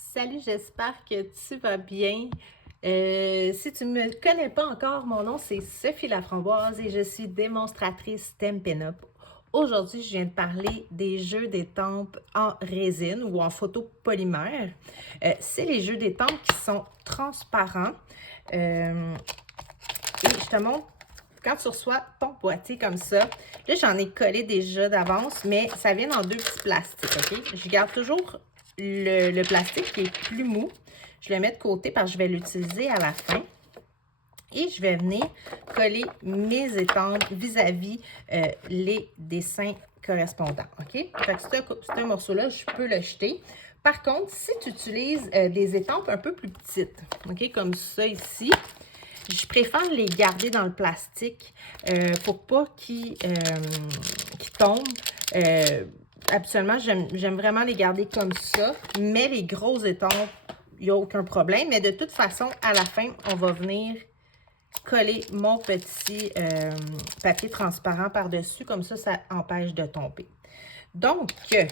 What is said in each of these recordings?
Salut, j'espère que tu vas bien. Si tu ne me connais pas encore, mon nom c'est Sophie Laframboise et je suis démonstratrice Stampin' Up. Aujourd'hui, je viens de parler des jeux d'étampes en résine ou en photopolymère. C'est les jeux d'étampes qui sont transparents. Et je te montre quand tu reçois ton boîtier comme ça. Là, j'en ai collé déjà d'avance, mais ça vient dans deux petits plastiques, OK? Je garde toujours le plastique qui est plus mou. Je le mets de côté parce que je vais l'utiliser à la fin. Et je vais venir coller mes étampes vis-à-vis les dessins correspondants, OK? Fait que ce morceau-là, je peux le jeter. Par contre, si tu utilises des étampes un peu plus petites, OK, comme ça ici, je préfère les garder dans le plastique pour pas qu'ils tombent. Habituellement, j'aime vraiment les garder comme ça, mais les grosses étampes, il n'y a aucun problème. Mais de toute façon, à la fin, on va venir coller mon petit papier transparent par-dessus. Comme ça empêche de tomber. Donc, je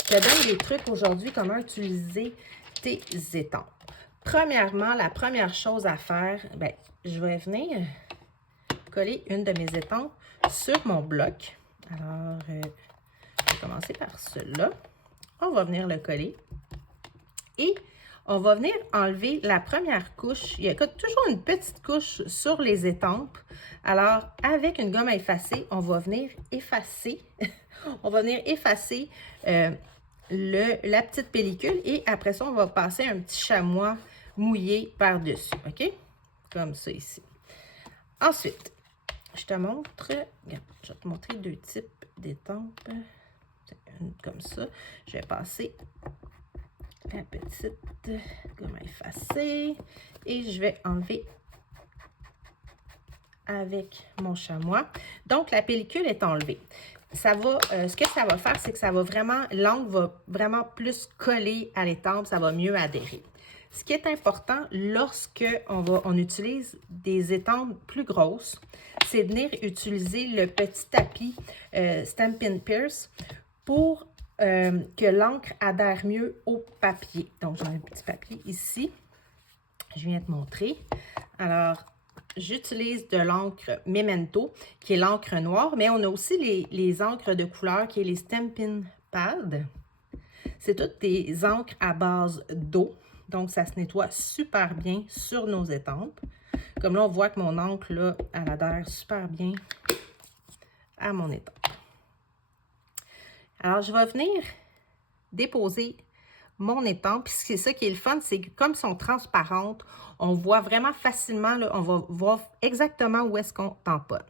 te donne des trucs aujourd'hui, comment utiliser tes étampes. Premièrement, la première chose à faire, ben, je vais venir coller une de mes étampes sur mon bloc. Alors, je vais commencer par celui-là. On va venir le coller. Et on va venir enlever la première couche. Il y a toujours une petite couche sur les étampes. Alors, avec une gomme à effacer, on va venir effacer. On va venir effacer la petite pellicule. Et après ça, on va passer un petit chamois mouillé par-dessus. OK? Comme ça ici. Ensuite, je te montre, regarde, je vais te montrer deux types d'étampes. Comme ça. Je vais passer la petite gomme à effacer et je vais enlever avec mon chamois. Donc, la pellicule est enlevée. Ça va, ce que ça va faire, c'est que ça va vraiment, l'encre va vraiment plus coller à l'étampe, ça va mieux adhérer. Ce qui est important lorsque on utilise des étampes plus grosses, c'est de venir utiliser le petit tapis Stampin' Pierce pour que l'encre adhère mieux au papier. Donc, j'ai un petit papier ici. Je viens te montrer. Alors, j'utilise de l'encre Memento, qui est l'encre noire, mais on a aussi les encres de couleur, qui est les Stampin' Pad. C'est toutes des encres à base d'eau. Donc, ça se nettoie super bien sur nos étampes. Comme là, on voit que mon encre, là, elle adhère super bien à mon étampe. Alors, je vais venir déposer mon étampe. Puis c'est ça qui est le fun, c'est que comme elles sont transparentes, on voit vraiment facilement, là, on va voir exactement où est-ce qu'on tamponne.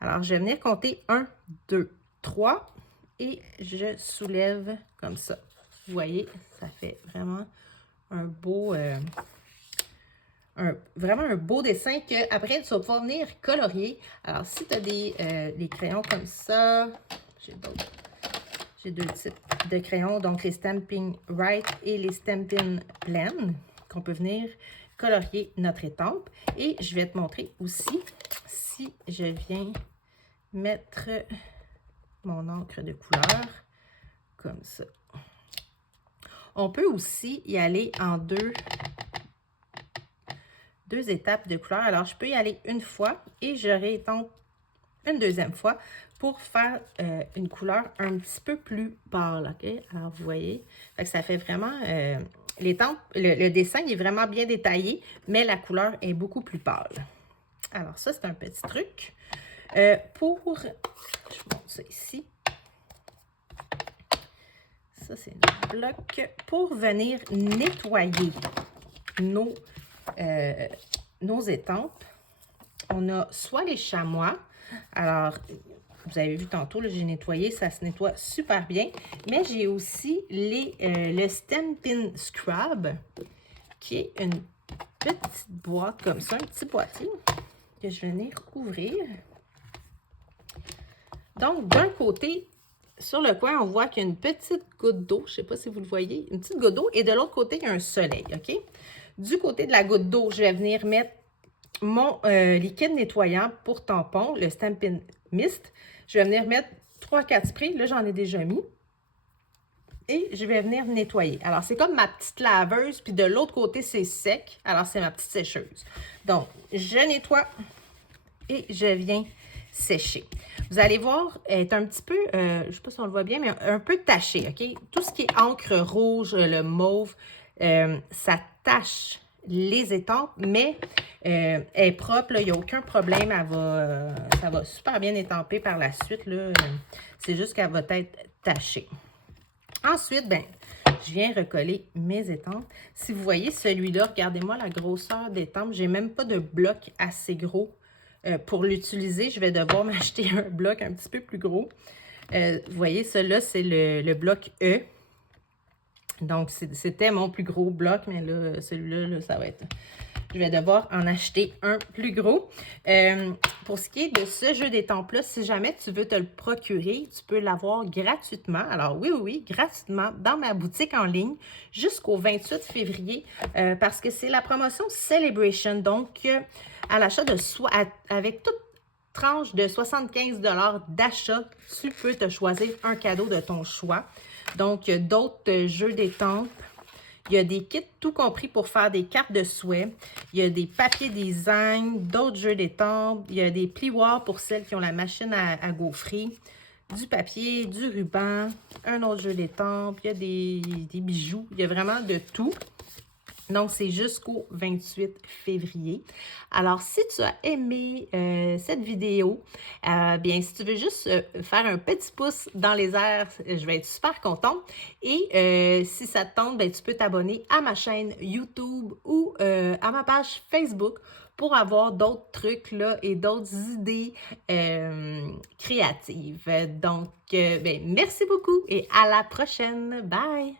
Alors, je vais venir compter 1, 2, 3 et je soulève comme ça. Vous voyez, ça fait vraiment un beau... vraiment un beau dessin que après tu vas pouvoir venir colorier. Alors, si tu as des crayons comme ça, j'ai deux types de crayons, donc les Stampin' Write et les Stampin' Blend, qu'on peut venir colorier notre étampe. Et je vais te montrer aussi si je viens mettre mon encre de couleur comme ça. On peut aussi y aller en deux étapes de couleur. Alors, je peux y aller une fois et je réétampe une deuxième fois pour faire une couleur un petit peu plus pâle, OK? Alors, vous voyez, fait que ça fait vraiment... le dessin est vraiment bien détaillé, mais la couleur est beaucoup plus pâle. Alors, ça, c'est un petit truc. Je montre ça ici. Ça, c'est notre bloc. Pour venir nettoyer nos étampes, on a soit les chamois. Alors, vous avez vu tantôt, j'ai nettoyé, ça se nettoie super bien. Mais j'ai aussi le Stampin' Scrub, qui est une petite boîte comme ça, un petit boîtier que je vais venir ouvrir. Donc, d'un côté, sur le coin, on voit qu'il y a une petite goutte d'eau. Je ne sais pas si vous le voyez, une petite goutte d'eau. Et de l'autre côté, il y a un soleil, OK? Du côté de la goutte d'eau, je vais venir mettre mon liquide nettoyant pour tampon, le Stampin' Mist. Je vais venir mettre 3-4 sprays. Là, j'en ai déjà mis. et je vais venir nettoyer. Alors, c'est comme ma petite laveuse, puis de l'autre côté, c'est sec. Alors, c'est ma petite sécheuse. Donc, je nettoie et je viens sécher. Vous allez voir, elle est un petit peu, je ne sais pas si on le voit bien, mais un peu tachée, OK? Tout ce qui est encre rouge, le mauve, ça tache les étampes, mais elle est propre, il n'y a aucun problème. Ça va super bien étamper par la suite. C'est juste qu'elle va être tachée. Ensuite, ben, je viens recoller mes étampes. Si vous voyez celui-là, regardez-moi la grosseur d'étampe. Je n'ai même pas de bloc assez gros pour l'utiliser. Je vais devoir m'acheter un bloc un petit peu plus gros. Vous voyez, celui-là, c'est le bloc E. Donc, c'était mon plus gros bloc, mais là, celui-là, là, ça va être... Je vais devoir en acheter un plus gros. Pour ce qui est de ce jeu d'étampes-là, si jamais tu veux te le procurer, tu peux l'avoir gratuitement. Alors oui, gratuitement dans ma boutique en ligne jusqu'au 28 février parce que c'est la promotion Celebration. Donc, à l'achat de avec toute tranche de 75 $ d'achat, tu peux te choisir un cadeau de ton choix. Donc, il y a d'autres jeux d'étampes. Il y a des kits tout compris pour faire des cartes de souhait. Il y a des papiers design, d'autres jeux d'étampes. Il y a des plioirs pour celles qui ont la machine à gaufrer. Du papier, du ruban, un autre jeu d'étampes. Il y a des bijoux. Il y a vraiment de tout. Donc, c'est jusqu'au 28 février. Alors, si tu as aimé cette vidéo, bien, si tu veux juste faire un petit pouce dans les airs, je vais être super contente. Et si ça te tente, bien, tu peux t'abonner à ma chaîne YouTube ou à ma page Facebook pour avoir d'autres trucs là, et d'autres idées créatives. Donc, bien, merci beaucoup et à la prochaine. Bye!